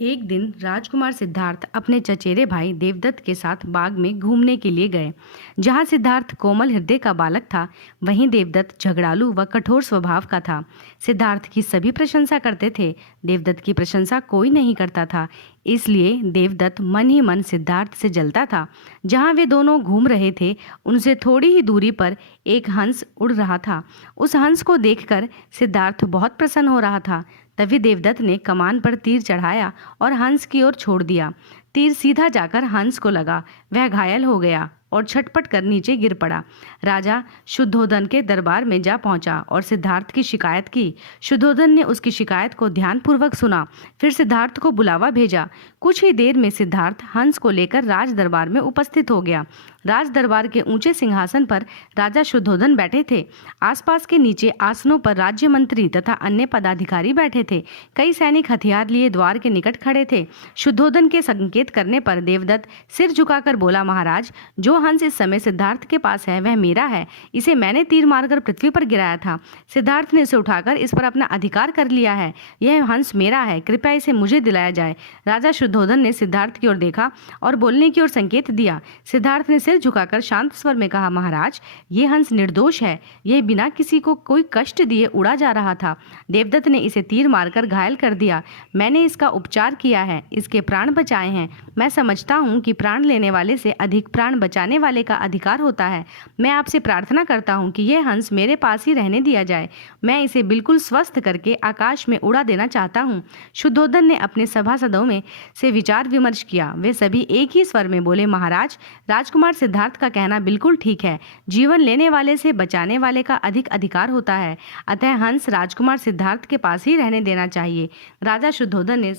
एक दिन राजकुमार सिद्धार्थ अपने चचेरे भाई देवदत्त के साथ बाग में घूमने के लिए गए। जहाँ सिद्धार्थ कोमल हृदय का बालक था, वहीं देवदत्त झगड़ालू व कठोर स्वभाव का था। सिद्धार्थ की सभी प्रशंसा करते थे, देवदत्त की प्रशंसा कोई नहीं करता था। इसलिए देवदत्त मन ही मन सिद्धार्थ से जलता था। जहाँ वे दोनों घूम रहे थे, उनसे थोड़ी ही दूरी पर एक हंस उड़ रहा था। उस हंस को देखकर सिद्धार्थ बहुत प्रसन्न हो रहा था। तभी देवदत्त ने कमान पर तीर चढ़ाया और हंस की ओर छोड़ दिया। तीर सीधा जाकर हंस को लगा। वह घायल हो गया और छटपट कर नीचे गिर पड़ा। राजा शुद्धोधन के दरबार में जा पहुंचा और सिद्धार्थ की शिकायत की। शुद्धोधन ने उसकी शिकायत को ध्यानपूर्वक सुना, फिर सिद्धार्थ को बुलावा भेजा। कुछ ही देर में सिद्धार्थ हंस को लेकर राज दरबार में उपस्थित हो गया। राज दरबार के ऊंचे सिंहासन पर राजा शुद्धोधन बैठे थे। आसपास के नीचे आसनों पर राज्य मंत्री तथा अन्य पदाधिकारी बैठे थे। कई सैनिक हथियार लिए द्वार के निकट खड़े थे। शुद्धोधन के संकेत करने पर देवदत्त सिर झुकाकर बोला, महाराज, जो हंस इस समय सिद्धार्थ के पास है वह मेरा है। इसे मैंने तीर मारकर पृथ्वी पर गिराया था। सिद्धार्थ ने इसे उठाकर इस पर अपना अधिकार कर लिया है। यह हंस मेरा है, कृपया इसे मुझे दिलाया जाए। राजा शुद्धोधन ने सिद्धार्थ की ओर देखा और बोलने की ओर संकेत दिया। सिद्धार्थ ने सिर झुकाकर शांत स्वर में कहा, महाराज, ये हंस निर्दोष है। यह बिना किसी को कोई कष्ट दिए उड़ा जा रहा था। देवदत्त ने इसे तीर मारकर घायल कर दिया। मैंने इसका उपचार किया है, इसके प्राण बचाए हैं। मैं समझता हूँ कि प्राण लेने वाले से अधिक प्राण बचाने वाले का अधिकार होता है। मैं आपसे प्रार्थना करता हूँ कि यह हंस मेरे पास ही रहने दिया जाए। मैं इसे बिल्कुल स्वस्थ करके आकाश में उड़ा देना चाहता हूँ। शुद्धोधन ने अपने सभासदों में से विचार विमर्श किया। वे सभी एक ही स्वर में बोले, महाराज, राजकुमार सिद्धार्थ का कहना बिल्कुल ठीक है। जीवन लेने वाले से बचाने वाले का अधिक अधिकार होता है। अतः हंस राजकुमार सिद्धार्थ के पास ही रहने देना चाहिए। राजा शुद्धोधन ने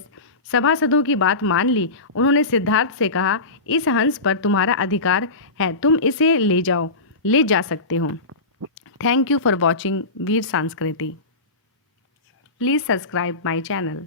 सभासदों की बात मान ली। उन्होंने सिद्धार्थ से कहा, इस हंस पर तुम्हारा अधिकार है, तुम इसे ले जा सकते हो। थैंक यू फॉर वॉचिंग वीर संस्कृति। Please subscribe my channel.